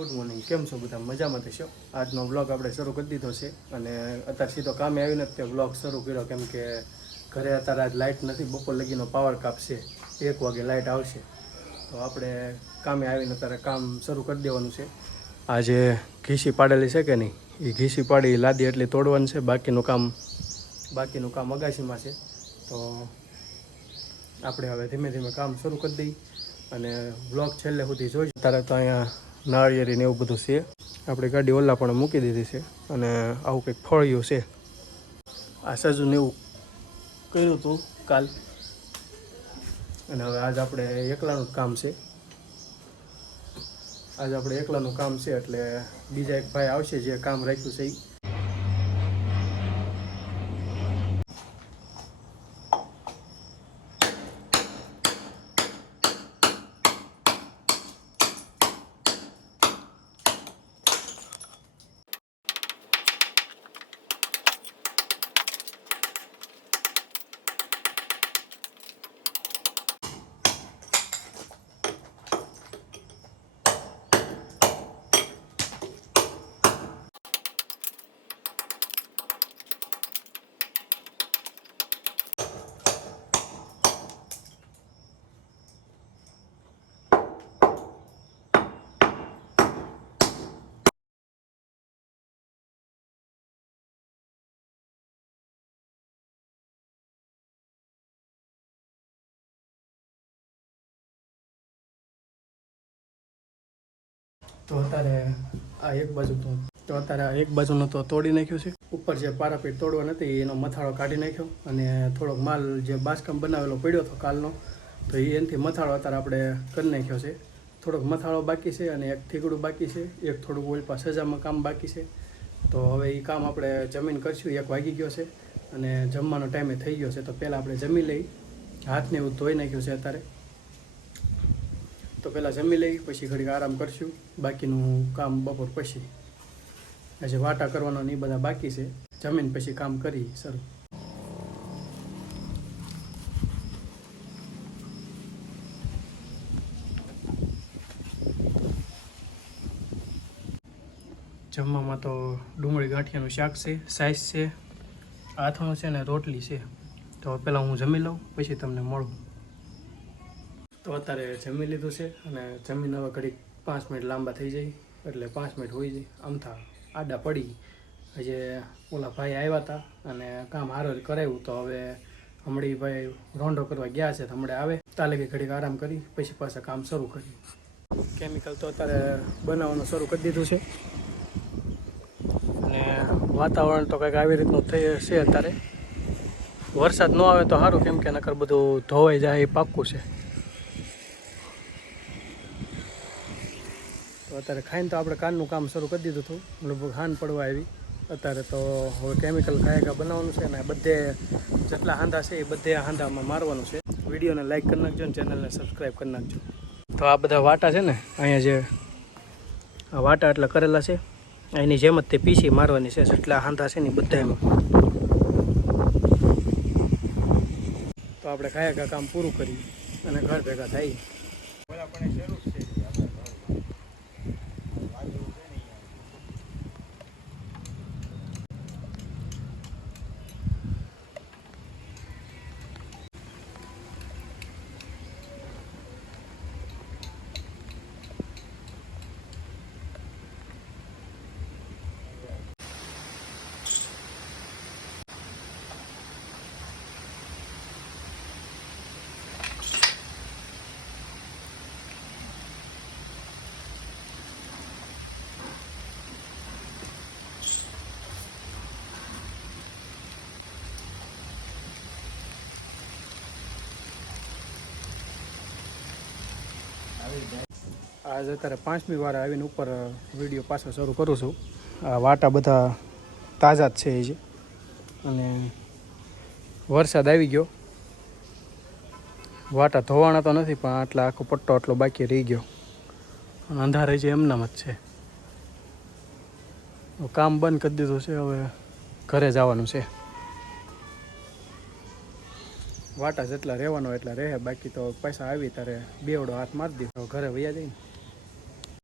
Good morning, કેમ છો બધા? મજામાં થશો? આજનો વ્લોગ આપણે શરૂ કરી દીધો છે અને અત્યારે સીધો કામે આવીને તે વ્લોગ શરૂ કર્યો, કેમ કે ઘરે અત્યારે આજ લાઇટ નથી. બપોર લગીનો પાવર કાપ છે, 1 વાગે લાઇટ આવશે તો આપણે કામે આવીને અત્યારે કામ શરૂ કરી દેવાનું છે. આજે ઘીસી પાડેલી છે કે નહીં, એ ઘીસી પાડી લાદી એટલી તોડવાનું છે. બાકીનું કામ અગાશીમાં છે. તો આપણે હવે ધીમે ધીમે કામ શરૂ કરી દઈએ અને વ્લોગ છેલ્લે સુધી જોઈશું. ત્યારે તો અહીંયા નાળિયેરી ને એવું બધું છે. આપણી ગાડી ઓલા પણ મૂકી દીધી છે અને આવું કંઈક ફળિયું છે. આ સજુને એવું કર્યું હતું કાલ, અને હવે આજ આપણે એકલાનું જ કામ છે. આજે આપણે એકલાનું કામ છે એટલે બીજા એક ભાઈ આવશે જે કામ રાખ્યું છે એ. તો અત્યારે આ એક બાજુનો તો તોડી નાખ્યું છે. ઉપર જે પારાપીટ તોડવા નથી એનો મથાળો કાઢી નાખ્યો અને થોડોક માલ જે બાસકામ બનાવેલો પડ્યો હતો કાલનો, તો એનાથી મથાળો અત્યારે આપણે કરી નાખ્યો છે. થોડોક મથાળો બાકી છે અને એક થીગડું બાકી છે, એક થોડુંક ઓલપા સજામાં કામ બાકી છે. તો હવે એ કામ આપણે જમીન કરશું. 1 વાગી ગયો છે અને જમવાનો ટાઈમે થઈ ગયો છે. તો પહેલાં આપણે જમી લઈ, હાથને એવું ધોઈ નાખ્યું છે અત્યારે. તો પહેલાં જમી લઈ, પછી ઘડીક આરામ કરશું. બાકીનું કામ બપોર પછી. આજે વાટા કરવાનો ને એ બધા બાકી છે. જમીન પછી કામ કરી શરૂ. જમવામાં તો ડુંગળી ગાંઠિયાનું શાક છે, સાઈઝ છે, આથણું છે ને રોટલી છે. તો પહેલાં હું જમી લઉં પછી તમને મળું. તો અત્યારે જમી લીધું છે અને જમીન હવે ઘડીક 5 મિનિટ લાંબા થઈ જાય એટલે 5 મિનિટ હોઈ જાય. આમથા આડા પડી. આજે ઓલા ભાઈ આવ્યા હતા અને કામ હારો કરાવ્યું. તો હવે હમણાં ભાઈ રોંઢો કરવા ગયા છે, તો હમણાં આવે તાલે કે ઘડીક આરામ કરી પછી પાછા કામ શરૂ કરી. કેમિકલ તો અત્યારે બનાવવાનું શરૂ કરી દીધું છે અને વાતાવરણ તો કંઈક આવી રીતનું થઈ છે અત્યારે. વરસાદ ન આવે તો સારું, કેમ કે નકર બધું ધોવાઈ જાય એ પાક્કું છે. તો અત્યારે ખાઈને તો આપણે કાનનું કામ શરૂ કરી દીધું હતું, લગભગ હાન પડવા આવી. અત્યારે તો હવે કેમિકલ ખાયકા બનાવવાનું છે અને બધે જેટલા હાંધા છે એ બધે હાંધામાં મારવાનું છે. વિડીયોને લાઇક કરી નાખજો અને ચેનલને સબસ્ક્રાઈબ કરી નાખજો. તો આ બધા વાટા છે ને, અહીંયા જે આ વાટા એટલે કરેલા છે, એની જેમ જ તે પીસી મારવાની છે. જેટલા હાંધા છે ને બધા એમાં. તો આપણે ખાયકા કામ પૂરું કરી અને ઘર ભેગા થઈ. આજે અત્યારે 5મી વાર આવીને ઉપર વિડીયો પાછો શરૂ કરું છું. આ વાટા બધા તાજા જ છે એ છે અને વરસાદ આવી ગયો. વાટા ધોવાના તો નથી પણ આટલા આખો પટ્ટો આટલો બાકી રહી ગયો અને અંધારે છે એમનામ જ છે. કામ બંધ કરી દીધું છે, હવે ઘરે જવાનું છે. વાટા જેટલા રહેવાનો એટલા રહે, બાકી તો પૈસા આવી ત્યારે બેવડો હાથ મારી દીધો, ઘરે વયા જઈને.